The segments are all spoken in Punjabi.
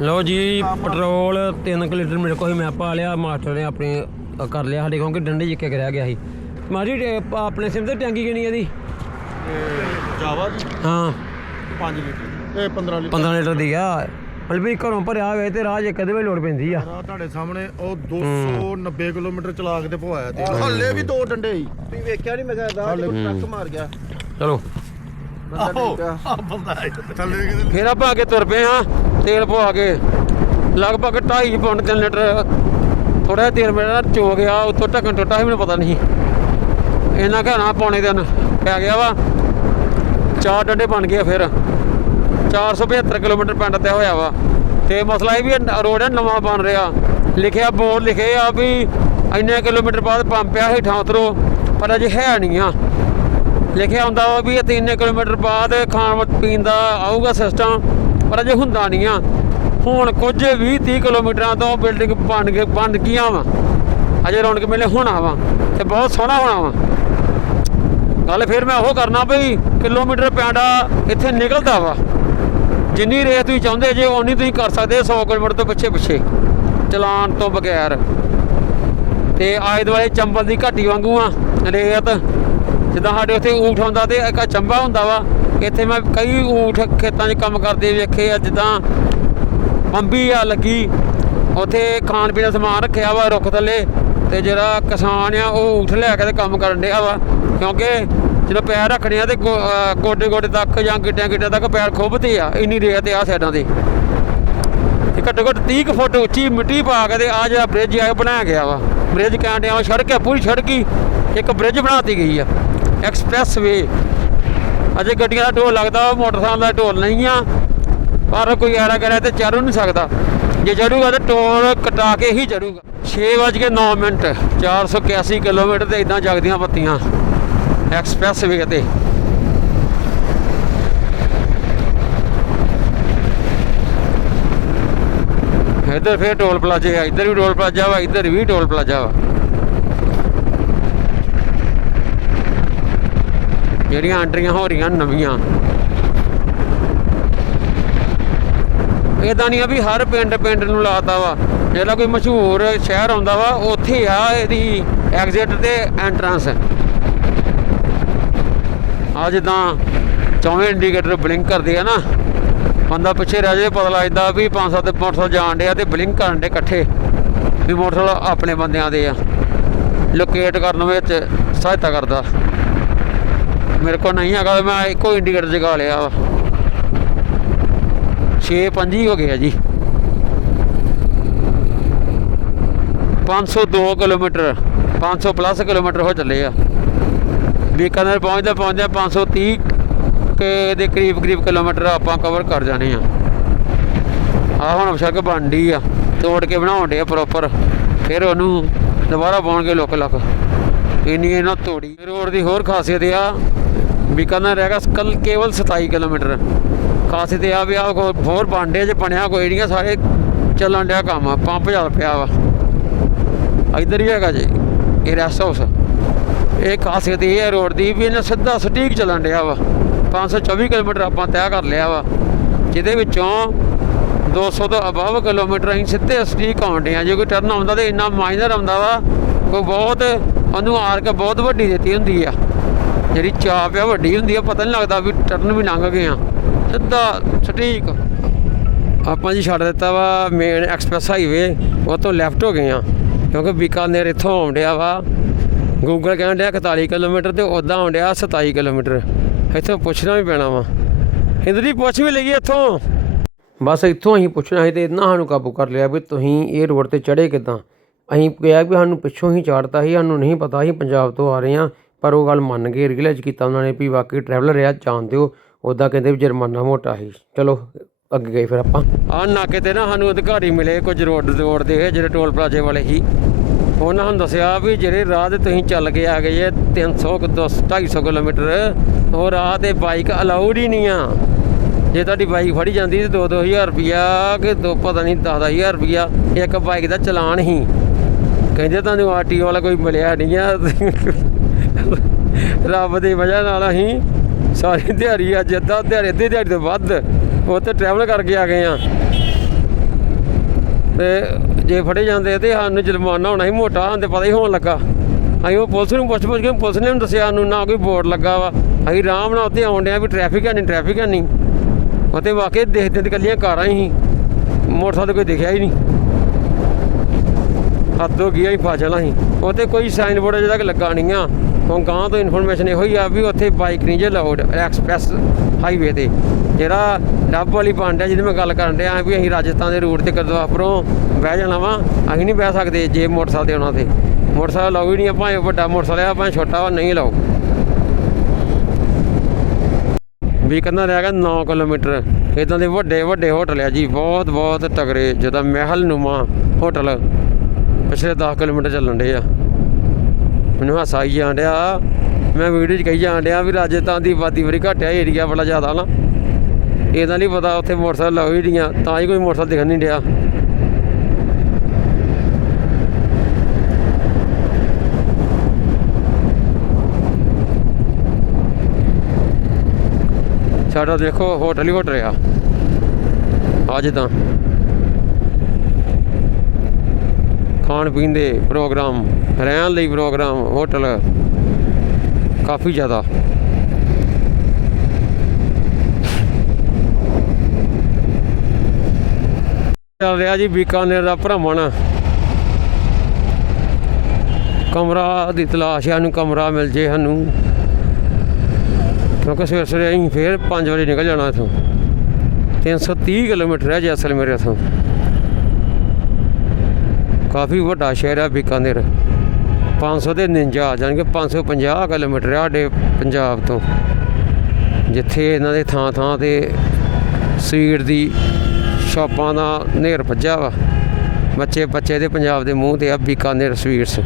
ਲਓ ਜੀ ਪੈਟਰੋਲ 3 ਲੀਟਰ ਮੇਰੇ ਕੋਲ ਹੀ ਮੈਂ ਪਾ ਲਿਆ ਮਾਸਟਰ ਨੇ ਆਪਣੇ ਕਰ ਲਿਆ ਸਾਡੇ ਕਿਉਂਕਿ ਡੰਡੇ ਜਿੱਕੇ ਰਹਿ ਗਿਆ ਸੀ। ਮਾਜੀ ਟੇ- ਆਪਣੇ ਸਿਮ ਤੇ ਟੈਂਕੀ ਕਿੰਨੀ ਜਾਵਾ ਜੀ। ਹਾਂ। 5 ਲੀਟਰ। ਇਹ 15 ਲੀਟਰ। 15 ਲੀਟਰ ਦੀ ਆ। ਮਤਲਬ ਵੀ ਘਰੋਂ ਭਰਿਆ ਹੋਵੇ ਤੇ ਰਾਹ 'ਚ ਕਦੇ ਵੀ ਲੋੜ ਪੈਂਦੀ ਆ। ਤੁਹਾਡੇ ਸਾਹਮਣੇ ਉਹ 290 ਕਿਲੋਮੀਟਰ ਚਲਾ ਕੇ ਤੇ ਪਵਾਇਆ ਤੇ। ਹੱਲੇ ਵੀ ਦੋ ਡੰਡੇ ਹੀ। ਤੁਸੀਂ ਵੇਖਿਆ ਨਹੀਂ ਮੈਂ ਕਹਿੰਦਾ ਟਰੱਕ ਮਾਰ ਗਿਆ। ਚਲੋ। ਬੰਦਾ ਥੱਲੇ ਕਿਤੇ ਫਿਰ ਆਪਾਂ ਅੱਗੇ ਤੁਰ ਪਏ ਹਾਂ ਤੇਲ ਪਵਾ ਕੇ। ਲਗਭਗ 2.5 ਪੌਂਡ 3 ਲੀਟਰ ਥੋੜਾ ਤੇਲ ਮੇਰਾ ਚੋ ਗਿਆ ਉੱਥੋਂ ਢੱਕਣ ਟੁੱਟਾ ਸੀ ਮੈਨੂੰ ਪਤਾ ਨਹੀਂ। ਇਹਨਾਂ ਘਣਾ ਪੌਣੇ ਦਿਨ ਪੈ ਗਿਆ ਵਾ। ਚਾਰ ਡੰਡੇ ਬਣ ਗਏ ਫਿਰ। 475 ਕਿਲੋਮੀਟਰ ਪਿੰਡ ਤੇ ਹੋਇਆ ਵਾ। ਤੇ ਮਸਲਾ ਇਹ ਵੀ ਰੋਡ ਹੈ ਨਵਾਂ ਬਣ ਰਿਹਾ। ਲਿਖਿਆ ਬੋਰਡ ਲਿਖੇ ਆ ਵੀ ਇੰਨੇ ਕਿਲੋਮੀਟਰ ਬਾਅਦ ਪੰਪ ਆ ਹੇਠਾਂ ਉਤਰੋ ਪਰ ਅਜੇ ਹੈ ਨਹੀਂ ਆ। ਲਿਖਿਆ ਹੁੰਦਾ ਵਾ ਵੀ ਇਹ 3 ਕਿਲੋਮੀਟਰ ਬਾਅਦ ਖਾਣ ਪੀਣ ਦਾ ਆਊਗਾ ਸਿਸਟਮ ਪਰ ਅਜੇ ਹੁੰਦਾ ਨਹੀਂ ਆ। ਹੁਣ ਕੁਝ 20 30 ਕਿਲੋਮੀਟਰਾਂ ਤੋਂ ਬਿਲਡਿੰਗ ਬਣ ਕੇ ਬਣ ਗਈਆਂ ਵਾ। ਅਜੇ ਰੌਣਕ ਮੇਲੇ ਹੋਣਾ ਵਾ ਤੇ ਬਹੁਤ ਸੋਹਣਾ ਹੋਣਾ ਵਾ। ਗੱਲ ਫਿਰ ਮੈਂ ਉਹ ਕਰਨਾ ਵੀ ਕਿਲੋਮੀਟਰ ਪੈਂਡਾ ਇੱਥੇ ਨਿਕਲਦਾ ਵਾ। ਜਿੰਨੀ ਰੇਤ ਤੁਸੀਂ ਚਾਹੁੰਦੇ ਜੇ, ਓਨੀ ਤੁਸੀਂ ਕਰ ਸਕਦੇ 100 ਕਿਲੋਮੀਟਰ ਤੋਂ ਪਿੱਛੇ ਪਿੱਛੇ, ਚਲਾਨ ਤੋਂ ਬਗੈਰ। ਤੇ ਆਲੇ ਦੁਆਲੇ ਚੰਬਲ ਦੀ ਘਾਟੀ ਵਾਂਗੂ ਆ, ਰੇਤ। ਜਿੱਦਾਂ ਸਾਡੇ ਉੱਥੇ ਊਠ ਹੁੰਦਾ ਤੇ ਇੱਕ ਆਹ ਚੰਬਾ ਹੁੰਦਾ ਵਾ, ਇੱਥੇ ਮੈਂ ਕਈ ਊਠ ਖੇਤਾਂ 'ਚ ਕੰਮ ਕਰਦੇ ਵੇਖੇ ਆ, ਜਿੱਦਾਂ ਪੰਬੀ ਆ ਲੱਗੀ, ਉੱਥੇ ਖਾਣ ਪੀਣ ਦਾ ਸਮਾਨ ਰੱਖਿਆ ਵਾ ਰੁੱਖ ਥੱਲੇ, ਤੇ ਜਿਹੜਾ ਕਿਸਾਨ ਆ ਉਹ ਊਠ ਲੈ ਕੇ ਤੇ ਕੰਮ ਕਰਨ ਡਿਆ ਵਾ, ਕਿਉਂਕਿ ਜਦੋਂ ਪੈਰ ਰੱਖਣੇ ਆ ਤੇ ਗੋ- ਗੋਡੇ ਗੋਡੇ ਤੱਕ ਜਾਂ ਗਿੱਟਿਆਂ ਗਿੱਟਿਆਂ ਤੱਕ ਪੈਰ ਖੁੱਬਦੇ ਆ, ਇੰਨੀ ਰੇਤ ਆ ਸਾਈਡਾਂ ਤੇ। ਤੇ ਘੱਟੋ ਘੱਟ 30 ਕੁ ਫੁੱਟ ਉੱਚੀ ਮਿੱਟੀ ਪਾ ਕੇ ਤੇ ਆ ਜਿਹੜਾ ਬ੍ਰਿਜ ਆ, ਇਹ ਬਣਾਇਆ ਗਿਆ ਵਾ। ਬ੍ਰਿਜ ਕਹਿੰਦੇ ਆ ਉਹ ਸੜਕ ਆ, ਪੂਰੀ ਸੜਕ ਹੀ ਇੱਕ ਬ੍ਰਿਜ ਬਣਾਤੀ ਗਈ ਆ। ਐਕਸਪ੍ਰੈਸ ਵੇ। ਅਜੇ ਗੱਡੀਆਂ ਦਾ ਢੋਲ ਲੱਗਦਾ ਵਾ, ਮੋਟਰਸਾਈਕਲ ਦਾ ਢੋਲ ਨਹੀਂ ਆ। ਪਰ ਕੋਈ ਐਰਾ ਕਰਿਆ ਤੇ ਚੜ੍ਹ ਨਹੀਂ ਸਕਦਾ। ਜੇ ਚੜੂਗਾ ਤੇ ਟੋਲ ਕਟਾ ਕੇ ਹੀ ਚੜੂਗਾ। 6:09 ਮਿੰਟ 481 ਕਿਲੋਮੀਟਰ ਤੇ ਇਦਾਂ ਜਗਦੀਆਂ ਬੱਤੀਆਂ। ਐਕਸਪ੍ਰੈਸ ਵੇ ਤੇ। ਇੱਧਰ ਫੇਰ ਟੋਲ ਪਲਾਜ਼ੇ ਆ ਇੱਧਰ ਵੀ ਟੋਲ ਪਲਾਜ਼ਾ ਵਾ ਇੱਧਰ ਵੀ ਟੋਲ ਪਲਾਜ਼ਾ ਵਾ। ਜਿਹੜੀਆਂ ਐਂਟਰੀਆਂ ਹੋ ਰਹੀਆਂ ਨਵੀਆਂ। ਇਦਾਂ ਨਹੀਂ ਆ ਵੀ ਹਰ ਪਿੰਡ ਪਿੰਡ ਨੂੰ ਲਾਤਾ ਵਾ। ਜਿਹੜਾ ਕੋਈ ਮਸ਼ਹੂਰ ਸ਼ਹਿਰ ਆਉਂਦਾ ਵਾ, ਉੱਥੇ ਆ ਇਹਦੀ ਐਗਜ਼ਿਟ ਤੇ ਐਂਟਰੈਂਸ ਆ ਜਿੱਦਾਂ ਚੌਵੇਂ ਇੰਡੀਕੇਟਰ ਬਲਿੰਕ ਕਰਦੇ ਆ ਨਾ। ਬੰਦਾ ਪਿੱਛੇ ਰਹਿ ਜਾਵੇ, ਪਤਾ ਲੱਗਦਾ ਵੀ ਪੰਜ ਸੱਤ ਮੋਟਰਸਾਈਕਲ ਜਾਣ ਡੇ ਆ ਤੇ ਬਲਿੰਕ ਕਰਨ ਡੇ ਇਕੱਠੇ ਵੀ ਮੋਟਰਸਾਈਕਲ ਆਪਣੇ ਬੰਦਿਆਂ ਦੇ ਆ। ਲੋਕੇਟ ਕਰਨ ਵਿੱਚ ਸਹਾਇਤਾ ਕਰਦਾ। ਮੇਰੇ ਕੋਲ ਨਹੀਂ ਹੈਗਾ, ਮੈਂ ਇੱਕੋ ਇੰਡੀਕੇਟਰ ਜਗਾ ਲਿਆ ਵਾ। 6 ਪੰਜ ਹੋ ਗਏ ਆ ਜੀ। 502 ਕਿਲੋਮੀਟਰ 500 ਪਲੱਸ ਕਿਲੋਮੀਟਰ ਹੋ ਚੱਲੇ ਆ। ਬੀਕਾਨੇਰ ਪਹੁੰਚਦੇ ਪਹੁੰਚਦੇ 530 ਕੇ ਦੇ ਕਰੀਬ ਕਰੀਬ ਕਿਲੋਮੀਟਰ ਆਪਾਂ ਕਵਰ ਕਰ ਜਾਣੇ ਆ। ਆ ਹੁਣ ਸੜਕ ਬਣਦੀ ਆ, ਤੋੜ ਕੇ ਬਣਾਉਣ ਦੇ ਆ ਪ੍ਰੋਪਰ ਫਿਰ ਉਹਨੂੰ ਦੁਬਾਰਾ ਪਾਉਣਗੇ ਲੋਕ ਲੱਕ ਇੰਨੀ ਇਹਨਾਂ ਤੋੜੀ ਰੋਡ ਦੀ ਹੋਰ ਖਾਸੀਅਤ ਆ ਬੀਕਾਨੇਰ ਹੈਗਾ ਕੱਲ ਕੇਵਲ 27 ਕਿਲੋਮੀਟਰ। ਖਾਸੀਅਤ ਇਹ ਆ ਵੀ ਆ ਕੋ ਹੋਰ ਬਾਂਡੇ ਚ ਬਣਿਆ, ਕੋਈ ਨਹੀਂ ਸਾਰੇ ਚੱਲਣ ਡਿਆ ਕੰਮ, ਪੰਪ ਚੱਲ ਪਿਆ ਵਾ। ਇੱਧਰ ਹੀ ਹੈਗਾ ਜੀ, ਇਹ ਰੈਸਟ ਹਾਊਸ ਇਹ ਖਾਸੀਅਤ ਇਹ ਹੈ ਰੋਡ ਦੀ ਵੀ ਇਹਨਾਂ ਸਿੱਧਾ ਸਟੀਕ ਚੱਲਣ ਡਿਆ ਵਾ। 524 ਕਿਲੋਮੀਟਰ ਆਪਾਂ ਤੈਅ ਕਰ ਲਿਆ ਵਾ। ਜਿਹਦੇ ਵਿੱਚੋਂ 200 ਤੋਂ ਅਬਵ ਕਿਲੋਮੀਟਰ ਅਸੀਂ ਸਿੱਧੇ ਸਟੀਕ ਆਉਂਦੇ ਆ। ਜੇ ਕੋਈ ਟਰਨ ਆਉਂਦਾ ਤੇ ਇੰਨਾ ਮਾਈਨਰ ਆਉਂਦਾ ਵਾ, ਕੋਈ ਬਹੁਤ ਉਹਨੂੰ ਆਰਕ ਬਹੁਤ ਵੱਡੀ ਦਿੱਤੀ ਹੁੰਦੀ ਆ। ਜਿਹੜੀ ਚਾਪ ਆ, ਵੱਡੀ ਹੁੰਦੀ ਆ, ਪਤਾ ਨਹੀਂ ਲੱਗਦਾ ਵੀ ਟਰਨ ਵੀ ਲੰਘ ਗਏ ਆ ਸਿੱਧਾ ਸਟੀਕ। ਆਪਾਂ ਜੀ ਛੱਡ ਦਿੱਤਾ ਵਾ ਮੇਨ ਐਕਸਪ੍ਰੈਸ ਹਾਈਵੇ ਉਹ ਤੋਂ ਲੈਫਟ ਹੋ ਗਏ ਆ ਕਿਉਂਕਿ ਬੀਕਾਨੇਰ ਇੱਥੋਂ ਆਉਂਦਿਆ ਵਾ। ਗੂਗਲ ਕਹਿਣ ਡਿਆ 41 ਕਿਲੋਮੀਟਰ ਤੇ ਉਦਾਂ ਆਉਂਦਿਆ 27 ਕਿਲੋਮੀਟਰ। ਇੱਥੋਂ ਪੁੱਛਣਾ ਵੀ ਪੈਣਾ ਵਾ। ਇੰਦਰ ਜੀ, ਪੁੱਛ ਵੀ ਲਈਏ ਇੱਥੋਂ। ਬਸ ਇੱਥੋਂ ਅਸੀਂ ਪੁੱਛਣਾ ਸੀ ਤੇ ਇੰਨਾ ਸਾਨੂੰ ਕਾਬੂ ਕਰ ਲਿਆ ਵੀ ਤੁਸੀਂ ਇਹ ਰੋਡ ਤੇ ਚੜੇ ਕਿਦਾਂ। ਅਸੀਂ ਕਿਹਾ ਵੀ ਸਾਨੂੰ ਪਿੱਛੋਂ ਹੀ ਚਾੜਤਾ ਸੀ, ਸਾਨੂੰ ਨਹੀਂ ਪਤਾ ਅਸੀਂ ਪੰਜਾਬ ਤੋਂ ਆ ਰਹੇ ਹਾਂ, ਪਰ ਉਹ ਗੱਲ ਮੰਨ ਗਏ ਰੀਅਲਾਈਜ਼ ਕੀਤਾ ਉਹਨਾਂ ਨੇ ਵੀ ਵਾਕਈ ਟਰੈਵਲਰ ਆ, ਜਾਣ ਦਿਓ। ਉੱਦਾਂ ਕਹਿੰਦੇ ਵੀ ਜੁਰਮਾਨਾ ਮੋਟਾ ਸੀ। ਚਲੋ, ਅੱਗੇ ਗਏ ਫਿਰ ਆਪਾਂ। ਆ ਨਾਕੇ ਤੇ ਨਾ ਸਾਨੂੰ ਅਧਿਕਾਰੀ ਮਿਲੇ, ਕੁਝ ਰੋਡ ਰੋਡ ਦੇ ਜਿਹੜੇ ਟੋਲ ਪਲਾਜ਼ੇ ਵਾਲੇ ਸੀ। ਉਹਨਾਂ ਨੂੰ ਦੱਸਿਆ ਵੀ ਜਿਹੜੇ ਰਾਹ ਤੇ ਤੁਸੀਂ ਚੱਲ ਕੇ ਆ ਗਏ ਜੇ 300 ਕੁ ਦੋ- 250 ਕਿਲੋਮੀਟਰ, ਉਹ ਰਾਹ ਤੇ ਬਾਈਕ ਅਲਾਉਡ ਹੀ ਨਹੀਂ ਆ। ਜੇ ਤੁਹਾਡੀ ਬਾਈਕ ਫੜੀ ਜਾਂਦੀ ਤੇ 2-2000 ਰੁਪਿਆ ਕਿ ਦੋ, ਪਤਾ ਨਹੀਂ 10-10000 ਰੁਪਿਆ ਇੱਕ ਬਾਈਕ ਦਾ ਚਲਾਨ ਹੀ ਕਹਿੰਦੇ ਤੁਹਾਨੂੰ ਆਰਟੀਓ ਵਾਲਾ ਕੋਈ ਮਿਲਿਆ ਨਹੀਂ ਆ। ਰੱਬ ਦੀ ਵਜ੍ਹਾ ਨਾਲ ਅਸੀਂ ਸਾਰੀ ਦਿਹਾੜੀ, ਅੱਜ ਅੱਧਾ ਦਿਹਾੜੀ, ਅੱਧੀ ਦਿਹਾੜੀ ਤੋਂ ਵੱਧ ਉੱਥੇ ਟਰੈਵਲ ਕਰਕੇ ਆ ਗਏ ਆ। ਤੇ ਜੇ ਫੜੇ ਜਾਂਦੇ ਤੇ ਸਾਨੂੰ ਜੁਰਮਾਨਾ ਹੋਣਾ ਸੀ, ਮੋਟਾ ਸਾਨੂੰ ਪਤਾ ਹੀ ਹੋਣ ਲੱਗਾ। ਅਸੀਂ ਉਹ ਪੁਲਿਸ ਨੂੰ ਪੁੱਛ ਪੁੱਛ ਕੇ, ਪੁਲਿਸ ਨੇ ਵੀ ਦੱਸਿਆ, ਸਾਨੂੰ ਨਾ ਕੋਈ ਬੋਰਡ ਲੱਗਾ ਵਾ। ਅਸੀਂ ਆਰਾਮ ਨਾਲ ਉੱਥੇ ਆਉਣ ਡਿਆ ਵੀ ਟ੍ਰੈਫਿਕ ਹੈ ਨਹੀਂ ਟ੍ਰੈਫਿਕ ਹੈ ਨਹੀਂ ਉੱਥੇ ਵਾਕਈ ਦੇਖਦੇ ਤੇ ਕੱਲੀਆਂ ਕਾਰਾਂ ਹੀ ਮੋਟਰਸਾਈਕਲ ਕੋਈ ਦਿਖਿਆ ਹੀ ਨਹੀਂ ਹੱਦ ਹੋ ਗਈ ਆ ਹੀ ਫਾਜਲਾ ਅਸੀਂ ਉੱਥੇ ਕੋਈ ਸਾਈਨ ਬੋਰਡ ਅਜੇ ਤੱਕ ਲੱਗਾ ਨਹੀਂ ਆ। ਹੁਣ ਗਾਂ ਤੋਂ ਇਨਫੋਰਮੇਸ਼ਨ ਇਹੋ ਹੀ ਆ ਵੀ ਉੱਥੇ ਬਾਈਕ ਨਹੀਂ ਜੇ ਲਾਉਡ ਐਕਸਪ੍ਰੈਸ ਹਾਈਵੇ ਤੇ। ਜਿਹੜਾ ਡੱਬ ਵਾਲੀ ਪੰਡ ਹੈ ਜਿਹਦੀ ਮੈਂ ਗੱਲ ਕਰਨ ਡਿਆ ਵੀ ਅਸੀਂ ਰਾਜਸਥਾਨ ਦੇ ਰੂਟ ਤੇ ਗੁਰਦਾਸਪੁਰੋਂ ਬਹਿ ਜਾਣਾ ਵਾ, ਅਸੀਂ ਨਹੀਂ ਬਹਿ ਸਕਦੇ ਜੇ ਮੋਟਰਸਾਈਕਲ ਤੇ ਆਉਣਾ ਤੇ। ਮੋਟਰਸਾਈਕਲ ਲਾਓ ਹੀ ਨਹੀਂ ਆਪਾਂ ਵੱਡਾ ਮੋਟਰਸਾਈਕਲ ਆ ਭਾਵੇਂ ਛੋਟਾ ਵਾ, ਨਹੀਂ ਲਾਓ। ਵੀ ਕਹਿੰਦਾ ਰਹਿ ਗਿਆ 9 ਕਿਲੋਮੀਟਰ। ਇਦਾਂ ਦੇ ਵੱਡੇ ਵੱਡੇ ਹੋਟਲ ਆ ਜੀ ਬਹੁਤ ਬਹੁਤ ਤਗੜੇ ਜਿਹਦਾ ਮਹਿਲ ਨੁਮਾ ਹੋਟਲ। ਪਿਛਲੇ 10 ਕਿਲੋਮੀਟਰ ਚੱਲਣ ਡੇ ਆ। ਮੈਨੂੰ ਹਾਸਾ ਆਈ ਜਾਣ ਡਿਆ। ਮੈਂ ਵੀਡੀਓ 'ਚ ਕਹੀ ਜਾਣ ਡਿਆ ਵੀ ਰਾਜਸਥਾਨ ਦੀ ਆਬਾਦੀ ਬੜੀ ਘੱਟ ਆ ਏਰੀਆ ਬੜਾ ਜ਼ਿਆਦਾ ਨਾ। ਇਹਦਾ ਨਹੀਂ ਪਤਾ ਉੱਥੇ ਮੋਟਰਸਾਈਕਲ ਲੱਗ ਹੀ ਨਹੀਂ ਤਾਂ ਹੀ ਕੋਈ ਮੋਟਰਸਾਈਕਲ ਦਿਖਣ ਨਹੀਂ ਡਿਆ। ਸਾਡਾ ਦੇਖੋ ਹੋਟਲ ਹੀ ਹੋਟਲ ਆ ਅੱਜ ਤਾਂ। ਖਾਣ ਪੀਣ ਦੇ ਪ੍ਰੋਗਰਾਮ, ਰਹਿਣ ਲਈ ਪ੍ਰੋਗਰਾਮ, ਹੋਟਲ ਕਾਫੀ ਜ਼ਿਆਦਾ। ਚੱਲ ਰਿਹਾ ਜੀ ਬੀਕਾਨੇਰ ਦਾ ਭ੍ਰਮਣ। ਕਮਰਾ ਦੀ ਤਲਾਸ਼ ਹੈ ਨੂੰ ਕਮਰਾ ਮਿਲ ਜੇ ਸਾਨੂੰ। ਕਿਉਂਕਿ ਸਵੇਰੇ ਸਵੇਰੇ ਅਸੀਂ ਫੇਰ 5 ਵਜੇ ਨਿਕਲ ਜਾਣਾ ਇੱਥੋਂ। 330 ਕਿਲੋਮੀਟਰ ਹੈ ਜੈਸਲ ਮੇਰੇ ਇੱਥੋਂ। ਕਾਫੀ ਵੱਡਾ ਸ਼ਹਿਰ ਹੈ ਬੀਕਾਨੇਰ। 500 ਦੇ 49 ਜਾਣੀ ਕਿ 550 ਕਿਲੋਮੀਟਰ ਆ ਸਾਡੇ ਪੰਜਾਬ ਤੋਂ। ਜਿੱਥੇ ਇਹਨਾਂ ਦੇ ਥਾਂ ਥਾਂ ਤੇ ਸਵੀਟ ਦੀ ਸ਼ਾਪਾਂ ਦਾ ਨੇਰ ਭੱਜਾ ਵਾ। ਬੱਚੇ ਬੱਚੇ ਦੇ ਪੰਜਾਬ ਦੇ ਮੂੰਹ ਤੇ ਆ ਬੀਕਾਨੇਰ ਸਵੀਟਸ।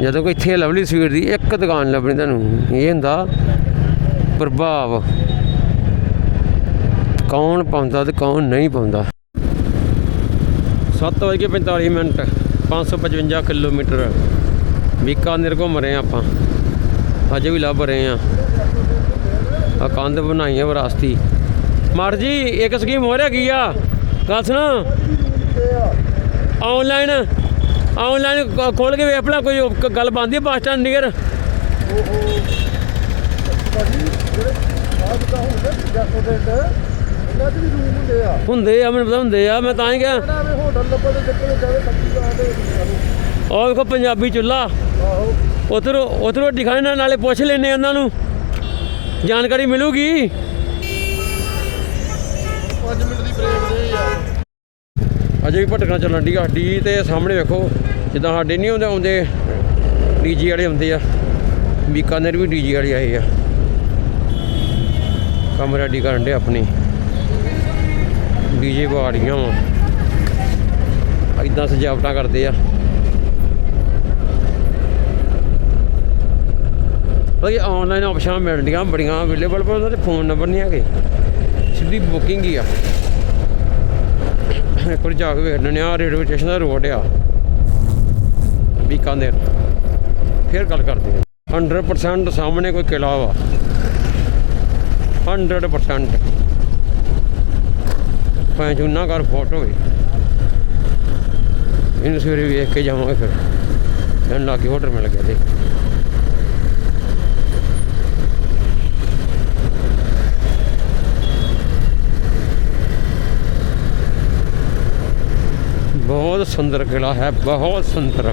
ਜਦੋਂ ਕੋਈ ਇੱਥੇ ਲਵਲੀ ਸਵੀਟ ਦੀ ਇੱਕ ਦੁਕਾਨ ਲੱਭਣੀ ਤੁਹਾਨੂੰ, ਇਹ ਹੁੰਦਾ ਪ੍ਰਭਾਵ। ਕੌਣ ਪਾਉਂਦਾ ਤੇ ਕੌਣ ਨਹੀਂ ਪਾਉਂਦਾ। 7:45 ਮਿੰਟ 555 ਕਿਲੋਮੀਟਰ। ਬੀਕਾਨੇਰ ਘੁੰਮ ਰਹੇ ਹਾਂ ਆਪਾਂ। ਅਜੇ ਵੀ ਲੱਭ ਰਹੇ ਹਾਂ। ਆ ਕੰਧ ਬਣਾਈ ਹੈ ਵਿਰਾਸਤੀ। ਮਰ ਜੀ, ਇੱਕ ਸਕੀਮ ਹੋ ਰਿਹਾ ਕੀ ਆ। ਗੱਲ ਸੁਣ। ਆਨਲਾਈਨ ਆਨਲਾਈਨ ਖੋਲ ਕੇ ਵੇਖ ਲਾ ਕੋਈ ਗੱਲ ਬੰਦੀ ਬੱਸ ਸਟੈਂਡ ਨੀਅਰ? ਇਹਨਾਂ ਚ ਵੀ ਰੂਮ ਹੁੰਦੇ ਆ? ਹੁੰਦੇ ਆ ਮੈਨੂੰ ਪਤਾ ਹੁੰਦੇ ਆ ਮੈਂ ਤਾਂ ਹੀ ਕਿਹਾ। ਐਵੇਂ ਹੋਟਲ ਲੱਭਣ ਦੇ ਚੱਕਰ ਜਾਵੇ ਸੱਚੀ ਜਾਦੇ ਉਹ ਵੇਖੋ ਪੰਜਾਬੀ ਚੁੱਲਾ ਆਹੋ। ਉਧਰ ਉਧਰ ਰੋਟੀ ਖਾਣੇ ਨਾਲ ਨਾਲੇ ਪੁੱਛ ਲੈਨੇ ਉਹਨਾਂ ਨੂੰ। ਜਾਣਕਾਰੀ ਮਿਲੂਗੀ। 5 ਮਿੰਟ ਦੀ ਬ੍ਰੇਕ ਦੇ ਯਾਰ ਅਜੇ ਵੀ ਭਟਕਣਾ ਚੱਲਣ ਦੀ ਗੱਡੀ ਤੇ ਸਾਹਮਣੇ ਵੇਖੋ ਜਿੱਦਾਂ ਸਾਡੇ ਨਹੀਂ ਆਉਂਦੇ ਆਉਂਦੇ ਡੀਜੀ ਵਾਲੇ ਹੁੰਦੇ ਆ। ਬੀਕਾਨੇਰ ਵੀ ਡੀਜੀ ਵਾਲੇ ਆਏ ਆ। ਕੰਮ ਰੈਡੀ ਕਰਨ ਦੇ ਆਪਣੀ। ਡੀਜੇ ਬਾੜੀਆਂ ਵਾ। ਇਦਾਂ ਸਜਾਵਟਾਂ ਕਰਦੇ ਆ। ਬਈ ਆਨਲਾਈਨ ਆਪਸ਼ਨਾਂ ਮਿਲਦੀਆਂ ਬੜੀਆਂ ਅਵੇਲੇਬਲ ਪਰ ਉਹਨਾਂ ਦੇ ਫੋਨ ਨੰਬਰ ਨਹੀਂ ਹੈਗੇ। ਸਿੱਧੀ ਬੁਕਿੰਗ ਹੀ ਆ। ਇੱਕ ਵਾਰ ਜਾ ਕੇ ਵੇਖ ਲੈਂਦੇ ਆ ਰੇਲਵੇ ਸਟੇਸ਼ਨ ਦਾ ਰੋਡ ਆ। ਬੀਕਾਨੇਰ। ਫਿਰ ਗੱਲ ਕਰਦੇ ਆ 100% ਸਾਹਮਣੇ ਕੋਈ ਕਿਲਾ ਵਾ। 100% ਭਾਵੇਂ ਜੁਨਾ ਕਰ ਫੋਟੋ ਹੋਵੇ। ਇਹਨੂੰ ਸਵੇਰੇ ਵੇਖ ਕੇ ਜਾਵਾਂਗੇ ਫਿਰ। ਇਹਨਾਂ ਲਾਗੇ ਹੋਟਲ ਮਿਲ ਗਿਆ ਤੇ ਬਹੁਤ ਸੁੰਦਰ ਕਿਲਾ ਹੈ, ਬਹੁਤ ਸੁੰਦਰ।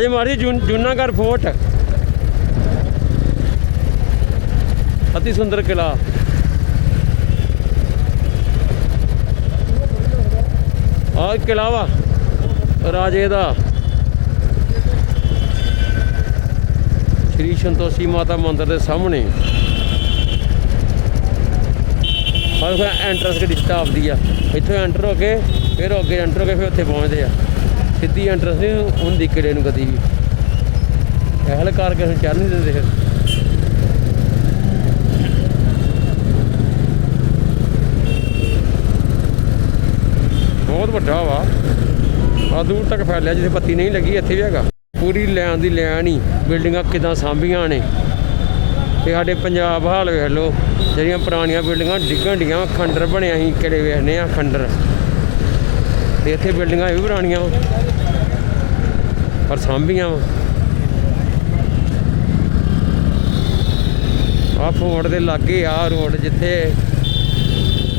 ਅੱਜ ਮਾਰੀ ਜੁਨਾਗਰ ਫੋਰਟ। ਅਤੀ ਸੁੰਦਰ ਕਿਲਾ। ਆ ਕਿਲਾ ਵਾ, ਰਾਜੇ ਦਾ। ਸ੍ਰੀ ਸੰਤੋਸ਼ੀ ਮਾਤਾ ਮੰਦਰ ਦੇ ਸਾਹਮਣੇ। ਹਰ ਫਿਰ ਐਂਟਰਸ ਕੇ ਦਿੱਤਾ ਆਪਦੀ ਆ। ਇੱਥੋਂ ਐਂਟਰ ਹੋ ਕੇ, ਫਿਰ ਅੱਗੇ ਐਂਟਰ ਹੋ ਕੇ ਫਿਰ ਉੱਥੇ ਪਹੁੰਚਦੇ ਆ। ਸਿੱਧੀ ਐਂਟਰੈਂਸ ਨਹੀਂ ਹੁੰਦੀ ਕਿਲੇ ਨੂੰ ਕਦੀ ਵੀ। ਪਹਿਲ ਕਰਕੇ ਅਸੀਂ ਚੱਲ ਨਹੀਂ ਦਿੰਦੇ ਫਿਰ। ਬਹੁਤ ਵੱਡਾ ਵਾ। ਆ ਦੂਰ ਤੱਕ ਫੈਲਿਆ, ਜਿੱਥੇ ਪੱਤੀ ਨਹੀਂ ਲੱਗੀ, ਇੱਥੇ ਵੀ ਹੈਗਾ। ਪੂਰੀ ਲੈਣ ਦੀ ਲੈਣ ਹੀ, ਬਿਲਡਿੰਗਾਂ ਕਿਦਾਂ ਸਾਂਭੀਆਂ ਨੇ। ਤੇ ਸਾਡੇ ਪੰਜਾਬ ਹਾਲ ਵੇਖ ਲਓ, ਜਿਹੜੀਆਂ ਪੁਰਾਣੀਆਂ ਬਿਲਡਿੰਗਾਂ ਡਿੱਗਣ ਡੀਆਂ ਖੰਡਰ ਬਣਿਆ ਸੀ, ਕਿਹੜੇ ਵੇਖਨੇ ਆ, ਖੰਡਰ। ਤੇ ਇੱਥੇ ਬਿਲਡਿੰਗਾਂ ਇਹ ਵੀ ਪੁਰਾਣੀਆਂ ਵਾ। ਪਰ ਸਾਂਭੀਆਂ ਵਾ। ਆ ਫੋਰਡ ਦੇ ਲਾਗੇ ਆ ਰੋਡ ਜਿੱਥੇ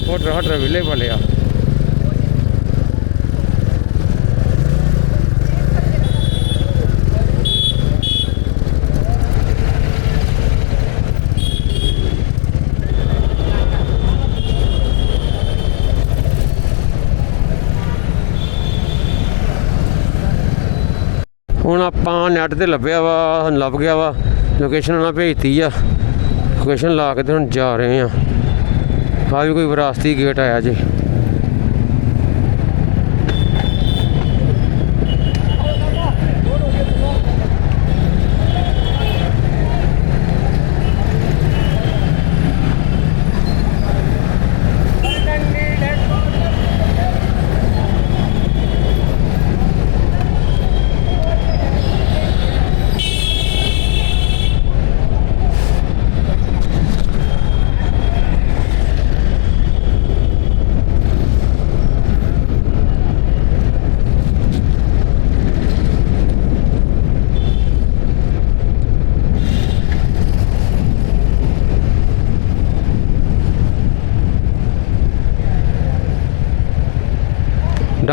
ਹੋਟਲ ਹਟਰ ਵਿਲੇ ਵਾਲਿਆ ਹੁਣ ਆਪਾਂ ਨੈਟ ਤੇ ਲੱਭਿਆ ਵਾ ਲੱਭ ਗਿਆ ਵਾ। ਲੋਕੇਸ਼ਨ ਉਹਨਾਂ ਭੇਜਤੀ ਆ। ਲੋਕੇਸ਼ਨ ਲਾ ਕੇ ਤੇ ਹੁਣ ਜਾ ਰਹੇ ਆ। ਆ ਵੀ ਕੋਈ ਵਿਰਾਸਤੀ ਗੇਟ ਆਇਆ ਜੀ।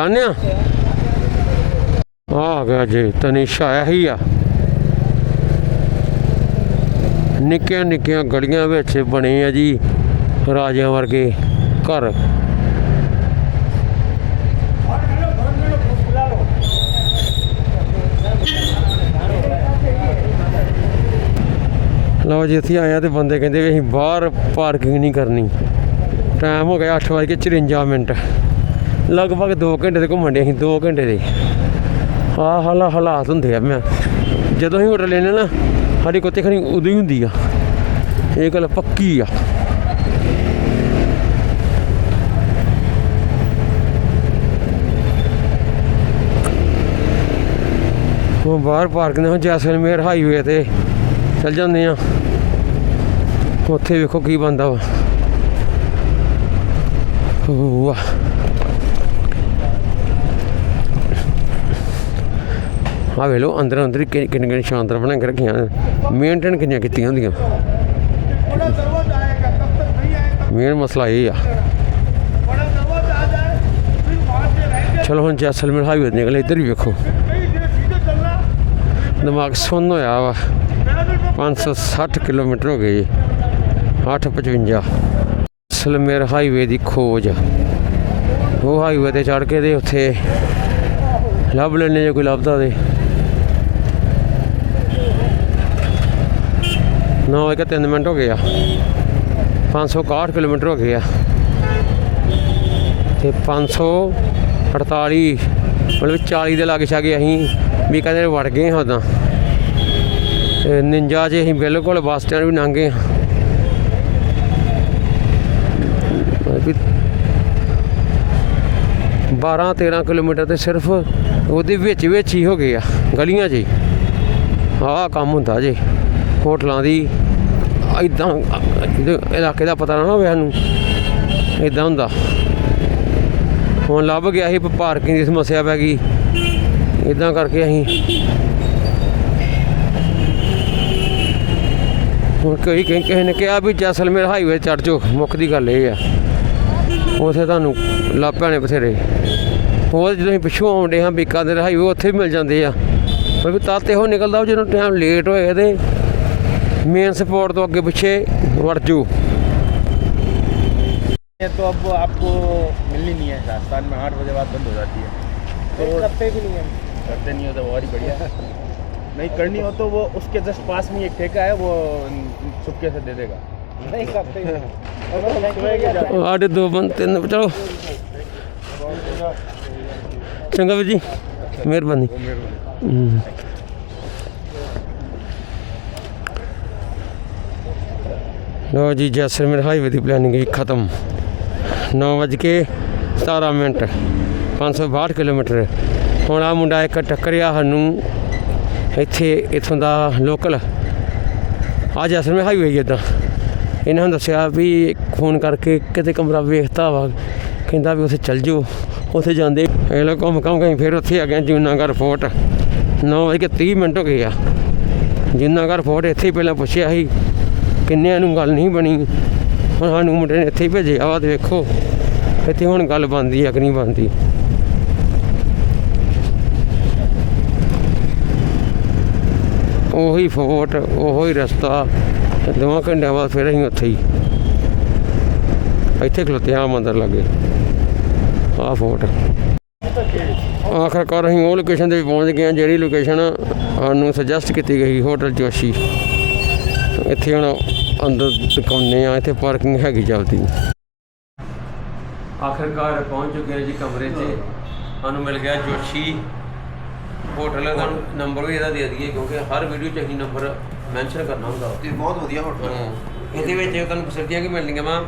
ਡਾਨਿਆ ਆ? ਗਿਆ ਜੀ ਤਨੀਸ਼ਾ ਆਇਆ ਹੀ ਆ। ਨਿੱਕੀਆਂ ਨਿੱਕੀਆਂ ਗਲੀਆਂ ਵਿੱਚ ਬਣੇ ਆ ਜੀ ਰਾਜਿਆਂ ਵਰਗੇ ਘਰ। ਲਓ ਜੀ, ਇੱਥੇ ਆਇਆ ਤੇ ਬੰਦੇ ਕਹਿੰਦੇ ਵੀ ਅਸੀਂ ਬਾਹਰ ਪਾਰਕਿੰਗ ਨਹੀਂ ਕਰਨੀ। ਟਾਈਮ ਹੋ ਗਿਆ 8:54 ਮਿੰਟ। ਲਗਭਗ 2 ਘੰਟੇ ਦੇ ਘੁੰਮਣ ਦੇ ਅਸੀਂ 2 ਘੰਟੇ ਦੇ। ਆਹ ਹਾਲਾ ਹਾਲਾਤ ਹੁੰਦੇ ਆ ਮੈਂ। ਜਦੋਂ ਅਸੀਂ ਹੋਟਲ ਲੈਣੇ ਨਾ, ਸਾਡੀ ਕੁੱਤੇ ਖਣੀ ਉਦੋਂ ਹੀ ਹੁੰਦੀ ਆ। ਇਹ ਗੱਲ ਪੱਕੀ ਆ। ਉਹ ਬਾਹਰ ਪਾਰਕ ਨੇ ਜੈਸਲਮੇਰ ਹਾਈਵੇ ਤੇ ਚੱਲ ਜਾਂਦੇ ਆ। ਉੱਥੇ ਵੇਖੋ ਕੀ ਬੰਦਾ ਵਾ। ਵਾਹ। ਆ ਵੇ ਲੋ ਅੰਦਰ ਅੰਦਰ ਕਿੰਨੇ ਕਿੰਨੇ ਸ਼ਾਨਦਾਰ ਬਣਾ ਕੇ ਰੱਖੀਆਂ। ਮੇਨਟੇਨ ਕਿੰਨੀਆਂ ਕੀਤੀਆਂ ਹੁੰਦੀਆਂ। ਮੇਨ ਮਸਲਾ ਇਹ ਆ। ਚਲੋ ਹੁਣ ਜੈਸਲਮੇਰ ਹਾਈਵੇ 'ਤੇ ਨਿਕਲੇ ਇੱਧਰ ਵੀ ਵੇਖੋ। ਦਿਮਾਗ ਸੁੰਨ ਹੋਇਆ ਵਾ। 560 ਕਿਲੋਮੀਟਰ ਹੋ ਗਏ 855 ਸਲਮੇਰ ਹਾਈਵੇ ਦੀ ਖੋਜ। ਉਹ ਹਾਈਵੇ ਤੇ ਚੜ ਕੇ ਦੇ ਉੱਥੇ ਲੱਭ ਲੈਣੇ ਜੇ ਕੋਈ ਲੱਭਦਾ ਦੇ 9 ਵਜੇ 3 ਮਿੰਟ ਹੋ ਗਏ ਆ। 561 ਕਿਲੋਮੀਟਰ ਹੋ ਗਏ ਆ। ਤੇ 548 ਮਤਲਬ 40 ਦੇ ਲਾਗੇ ਛਾਗੇ ਅਸੀਂ ਵੀ ਕਹਿੰਦੇ ਵੜ ਗਏ ਹਾਂ ਉਦਾਂ। ਨਿੰਜਾ ਜੇ ਅਸੀਂ ਬਿਲਕੁਲ ਬੱਸ ਸਟੈਂਡ ਵੀ ਲੰਘ ਗਏ ਹਾਂ। ਵੀ 12 13 ਕਿਲੋਮੀਟਰ ਤੇ ਸਿਰਫ ਉਹਦੇ ਵਿੱਚ ਵਿੱਚ ਹੀ ਹੋ ਗਏ ਆ, ਗਲੀਆਂ 'ਚ ਆਹ ਕੰਮ ਹੁੰਦਾ ਜੇ। ਹੋਟਲਾਂ ਦੀ ਇਦਾਂ ਇਲਾਕੇ ਦਾ ਪਤਾ ਨਾ ਹੋਵੇ ਸਾਨੂੰ ਇਦਾਂ ਹੁੰਦਾ। ਹੁਣ ਲੱਭ ਗਿਆ ਸੀ ਪਾਰਕਿੰਗ ਦੀ ਸਮੱਸਿਆ ਪੈ ਗਈ। ਇਦਾਂ ਕਰਕੇ ਅਸੀਂ ਹੁਣ ਕੋਈ ਕਿਸੇ ਨੇ ਕਿਹਾ ਵੀ ਜੈਸਲਮੇਰ ਹਾਈਵੇ ਚੜ ਜਾਓ, ਮੁੱਖ ਦੀ ਗੱਲ ਇਹ ਆ। ਉਥੇ ਤੁਹਾਨੂੰ ਲਾਪਿਆਂ ਨੇ ਬਥੇਰੇ। ਹੋਰ ਜਦੋਂ ਅਸੀਂ ਪਿੱਛੋਂ ਆਉਂਦੇ ਹਾਂ ਬੀਕਾਨੇਰ ਹਾਈਵੇ ਉੱਥੇ ਵੀ ਮਿਲ ਜਾਂਦੇ ਆ। ਪਰ ਵੀ ਤਾਂ ਤੇ ਉਹ ਨਿਕਲਦਾ ਜਦੋਂ ਟਾਈਮ ਲੇਟ ਹੋਏ ਤੇ ਮੇਨ ਸਪੋਰਟ ਤੋਂ ਅੱਗੇ ਪਿੱਛੇ ਵੜ ਜੂ ये तो अब आपको मिलनी नहीं है राजस्थान में आठ बजे बाद बंद हो जाती है तो करते भी नहीं है करते नहीं हो तो और ही बढ़िया नहीं करनी हो तो वो उसके जस्ट पास में एक ठेका है वो चुपके से दे देगा नहीं करते भी नहीं। अगर हम सुबह के जाते ਸਾਡੇ ਦੋ ਬੰਦ ਤਿੰਨ ਚਲੋ ਚੰਗਾ ਵੀਰ ਜੀ ਮਿਹਰਬਾਨੀ ਹਮ। ਲਓ ਜੀ, ਜੈਸਲਮੇਰ ਹਾਈਵੇ ਦੀ ਪਲੈਨਿੰਗ ਵੀ ਖਤਮ। 9 ਵਜ ਕੇ 17 ਮਿੰਟ 562 ਕਿਲੋਮੀਟਰ। ਹੁਣ ਆ ਮੁੰਡਾ ਇੱਕ ਟੱਕਰਿਆ ਸਾਨੂੰ ਇੱਥੇ, ਇਥੋਂ ਦਾ ਲੋਕਲ ਅੱਜ ਅਸਲ ਹਾਈਵੇ ਹਾਈਵੇ ਜਿੱਦਾਂ ਇਹਨਾਂ ਨੂੰ ਦੱਸਿਆ ਵੀ ਫੋਨ ਕਰਕੇ ਕਿਤੇ ਕਮਰਾ ਵੇਖਤਾ ਵਾ। ਕਹਿੰਦਾ ਵੀ ਉੱਥੇ ਚੱਲ ਜਾਓ, ਉੱਥੇ ਜਾਂਦੇ। ਇਹ ਲੋਕ ਘੁੰਮ ਘੁੰਮ ਕੇ ਫਿਰ ਉੱਥੇ ਆ ਗਏ ਜੂਨਾਗੜ੍ਹ ਫੋਰਟ। 9 ਵਜੇ ਕੇ 30 ਮਿੰਟ ਹੋ ਗਏ ਆ। ਜੂਨਾਗੜ੍ਹ ਫੋਰਟ ਇੱਥੇ ਹੀ ਪਹਿਲਾਂ ਪੁੱਛਿਆ ਸੀ ਕਿੰਨਿਆਂ ਨੂੰ ਗੱਲ ਨਹੀਂ ਬਣੀ। ਹੁਣ ਸਾਨੂੰ ਮੁੰਡੇ ਨੇ ਇੱਥੇ ਹੀ ਭੇਜਿਆ ਵਾ ਤੇ ਵੇਖੋ, ਇੱਥੇ ਹੁਣ ਗੱਲ ਬਣਦੀ ਆ ਕਿ ਨਹੀਂ ਬਣਦੀ। ਉਹੀ ਫੋਰਟ, ਉਹੀ ਰਸਤਾ ਦੋਵਾਂ ਘੰਟਿਆਂ ਬਾਅਦ ਫਿਰ ਅਸੀਂ ਉੱਥੇ ਹੀ। ਇੱਥੇ ਖਲੋਤੇ ਆ ਮੰਦਰ ਲੱਗੇ। ਆ ਫੋਰਟ। ਆਖਰਕਾਰ ਅਸੀਂ ਉਹ ਲੋਕੇਸ਼ਨ ਤੇ ਪਹੁੰਚ ਗਏ ਹਾਂ ਜਿਹੜੀ ਲੋਕੇਸ਼ਨ ਸਾਨੂੰ ਸੁਜੈਸਟ ਕੀਤੀ ਗਈ ਹੋਟਲ ਜੋਸ਼ੀ। ਇੱਥੇ ਹੁਣ ਅੰਦਰ ਦਿਖਾਉਂਦੇ ਆ ਇੱਥੇ ਪਾਰਕਿੰਗ ਹੈਗੀ ਚੱਲਦੀ। ਆਖਰਕਾਰ ਪਹੁੰਚ ਚੁੱਕੇ ਹਾਂ ਜੀ ਕਮਰੇ 'ਚ। ਸਾਨੂੰ ਮਿਲ ਗਿਆ ਜੋਸ਼ੀ। ਹੋਟਲ ਦਾ ਨੰਬਰ ਵੀ ਇਹਦਾ ਦੇ ਦਈਏ ਕਿਉਂਕਿ ਹਰ ਵੀਡੀਓ 'ਚ ਅਸੀਂ ਨੰਬਰ ਮੈਂਸ਼ਨ ਕਰਨਾ ਹੁੰਦਾ। ਇਹ ਬਹੁਤ ਵਧੀਆ ਹੋਟਲ ਹਾਂ। ਇਹਦੇ ਵਿੱਚ ਤੁਹਾਨੂੰ ਫੈਸਿਲਿਟੀਆਂ ਕੀ ਮਿਲਣਗੀਆਂ ਵਾ।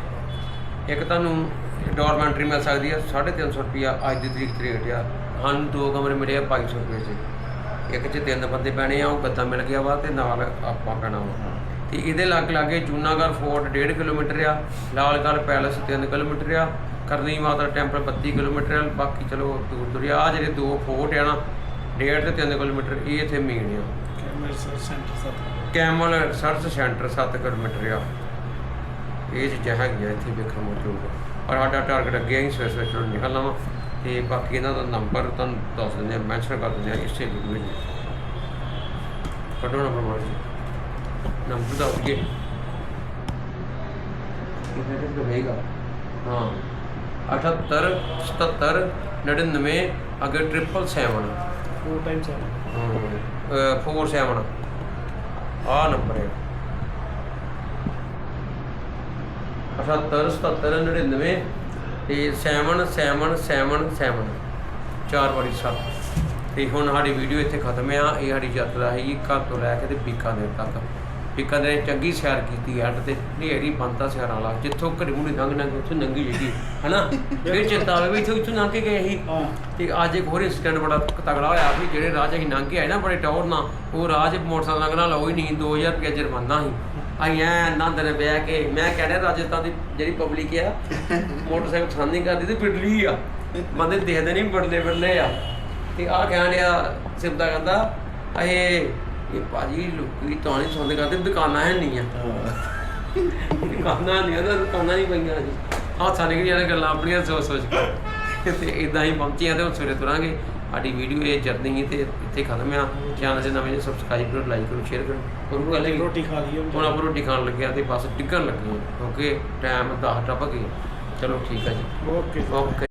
ਇੱਕ ਤੁਹਾਨੂੰ ਡੋਰਮੈਂਟਰੀ ਮਿਲ ਸਕਦੀ ਹੈ 350 ਰੁਪਿਆ ਅੱਜ ਦੀ ਤਰੀਕ ਤੇ ਰੇਟ ਆ। ਸਾਨੂੰ ਦੋ ਕਮਰੇ ਮਿਲੇ ਆ 500 ਰੁਪਏ 'ਚ। ਇੱਕ 'ਚ ਤਿੰਨ ਬੰਦੇ ਪੈਣੇ ਆ ਉਹ ਗੱਦਾ ਮਿਲ ਗਿਆ ਵਾ ਤੇ ਨਾਲ ਆਪਾਂ ਪੈਣਾ ਵਾ। ਤੇ ਇਹਦੇ ਲੱਗ ਲਾਗੇ ਜੂਨਾਗੜ੍ਹ ਫੋਰਟ 1.5 ਕਿਲੋਮੀਟਰ ਆ ਲਾਲਗੜ੍ਹ ਪੈਲਸ 3 ਕਿਲੋਮੀਟਰ ਆ ਕਰਨੀ ਮਾਤਾ ਟੈਂਪਲ 32 ਕਿਲੋਮੀਟਰ ਆ ਬਾਕੀ ਚਲੋ ਦੂਰ ਦੂਰ ਆ। ਜਿਹੜੇ ਦੋ ਫੋਰਟ ਆ ਨਾ 1.5 ਤੇ 3 ਕਿਲੋਮੀਟਰ ਇਹ ਇੱਥੇ ਮੇਨ ਆ। Camel research centre 7 kilometre. ਆ। ਇਹ ਚੀਜ਼ਾਂ ਹੈਗੀਆਂ ਇੱਥੇ ਵੇਖਣ ਮਿਲੂਗਾ ਔਰ ਸਾਡਾ ਟਾਰਗੇਟ ਅੱਗੇ ਹੀ ਸਵੇਰੇ ਸਵੇਰੇ ਚਲੋ ਨਿਕਲਣਾ ਵਾ ਤੇ ਬਾਕੀ ਇਹਨਾਂ ਦਾ ਨੰਬਰ ਤੁਹਾਨੂੰ ਦੱਸ ਦਿੰਦੇ ਆ ਮੈਂਸ਼ਨ ਕਰ ਦਿੰਦੇ ਆ ਇਸੇ ਵੀਡੀਓ ਵਿੱਚ ਕੱਢੋ ਨੰਬਰ ਮਾਰ ਜੀ ਨੰਬਰ ਦਾ ਉੱਗੇ ਕਿੰਨੇ ਹਾਂ। 78 77 99 ਅਗਰ 777 4 ਟਾਈਮ 7 4 7 ਆ ਨੰਬਰ ਹੈ। 78 77 ਤੇ ਚਾਰ ਵਾਰੀ 7 ਤੇ ਹੁਣ ਸਾਡੀ ਵੀਡੀਓ ਇੱਥੇ ਖਤਮ ਆ। ਇਹ ਸਾਡੀ ਯਾਤਰਾ ਹੈਗੀ ਘਰ ਤੋਂ ਲੈ ਕੇ ਤੇ ਬੀਕਾਨੇਰ ਤੱਕ। ਬੀਕਾਨੇਰ ਚੰਗੀ ਸੈਰ ਕੀਤੀ ਅੱਡ ਤੇ ਢੇਰੀ ਬੰਤਾ ਸੈਰਾਂ ਵਾਲਾ ਜਿੱਥੋਂ ਘੜੀ ਮੁੜੀ ਲੰਘ ਲੰਘ ਉੱਥੋਂ ਨੰਗੀ ਜਗੀ ਹਨਾ? ਫਿਰ ਚੇਤਾ ਆਵੇ ਵੀ ਇੱਥੋਂ ਇੱਥੋਂ ਲੰਘ ਕੇ ਗਏ ਸੀ। ਤੇ ਅੱਜ ਇੱਕ ਹੋਰ ਇੰਸੀਡੈਂਟ ਬੜਾ ਤਗੜਾ ਹੋਇਆ ਵੀ ਜਿਹੜੇ 'ਚ ਅਸੀਂ ਲੰਘ ਕੇ ਆਏ ਨਾ ਬੜੇ ਟੌਰ ਨਾਲ ਉਹ 'ਚ ਮੋਟਰਸਾਈਕਲ ਲੰਘਣਾ ਲਾਓ ਹੀ ਨਹੀਂ 2000 ਰੁਪਏ ਜੁਰਮਾਨਾ ਸੀ। ਅਸੀਂ ਐ ਆਨੰਦ ਨੇ ਬਹਿ ਕੇ ਮੈਂ ਕਹਿ ਰਿਹਾ ਰਾਜਸਥਾਨ ਦੀ ਜਿਹੜੀ ਪਬਲਿਕ ਆ ਮੋਟਰਸਾਈਕਲ ਪਸੰਦ ਨਹੀਂ ਕਰਦੀ ਤੇ ਬਿੜਲੀ ਆ। ਬੰਦੇ ਦੇਖਦੇ ਨਹੀਂ ਬਿੜਲੇ ਬਿੜਲੇ ਆ। ਤੇ ਆਹ ਕਹਿਣ ਸਿੱਧਾ ਕਹਿੰਦਾ ਇਹ ਇਹ ਭਾਜੀ ਲੋਕੀ ਤਾਂ ਨਹੀਂ ਸੁਣਦੇ ਕਰਦੇ ਦੁਕਾਨਾਂ ਹੈ ਨਹੀਂ ਆ। ਦੁਕਾਨਾਂ ਨਹੀਂ ਆ ਦੁਕਾਨਾਂ ਨਹੀਂ ਪਈਆਂ ਅੱਜ ਹੱਥਾਂ ਨਿਕਲ ਜਾਂਦੇ ਗੱਲਾਂ ਆਪਣੀਆਂ ਸੋਚ ਸੋਚ ਕੇ। ਤੇ ਇਦਾਂ ਹੀ ਪਹੁੰਚੀਆਂ ਤੇ ਹੁਣ ਸਵੇਰੇ ਤੁਰਾਂਗੇ। ਸਾਡੀ ਵੀਡੀਓ ਇਹ ਜਰਨੀ ਹੀ ਤੇ ਇੱਥੇ ਖਤਮ ਆ। ਚੈਨਲ ਦੇ ਨਵੇਂ ਸਬਸਕ੍ਰਾਈਬ ਕਰੋ ਲਾਈਕ ਕਰੋ ਸ਼ੇਅਰ ਕਰੋ। ਹੋਰ ਨੂੰ ਅਲੇ ਰੋਟੀ ਖਾ ਲਈ ਹੁਣ ਆਪਾਂ ਰੋਟੀ ਖਾਣ ਲੱਗਿਆ ਤੇ ਬਸ ਡਿੱਗਣ ਲੱਗੇ ਓਕੇ ਟਾਈਮ 10 ਟੱਪ ਗਿਆ ਚਲੋ ਠੀਕ ਆ ਜੀ। Okay okay.